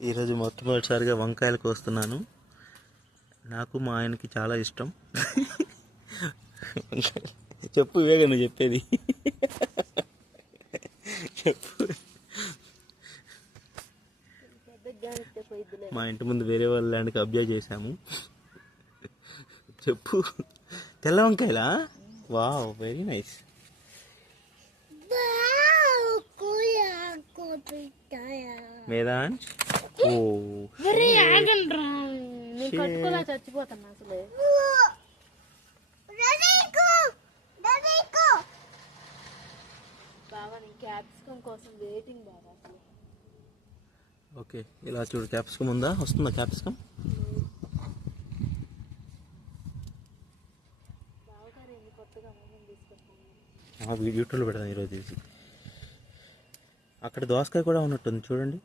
ఈరోజు మొట్టమొదటిసారిగా వంకాయలు కోస్తున్నాను. నాకు మా ఆయనకి చాలా ఇష్టం. చెప్పు వేగ నువ్వు చెప్పేది చెప్పు. మా ఇంటి ముందు వేరే వాళ్ళ ల్యాండ్కి అబ్జర్వ్ చేశాము. చెప్పు. తెల్ల వంకాయలా? Wow, very nice. మేదాన్ చచ్చిపోతున్నా అసలు. బాబా నేను క్యాప్సికం కోసం వెయిటింగ్ బాబా అసలు. ఓకే, ఇలా చూడు. క్యాప్సికం ఉందా? వస్తుందా క్యాప్సికం? బావగారు ఎన్ని కొత్తగా అమ్మని తీసుకొస్తాను. యూట్యూబ్లో పెడతాను ఈరోజు తీసి. అక్కడ దోసకాయ కూడా ఉన్నట్టుంది చూడండి.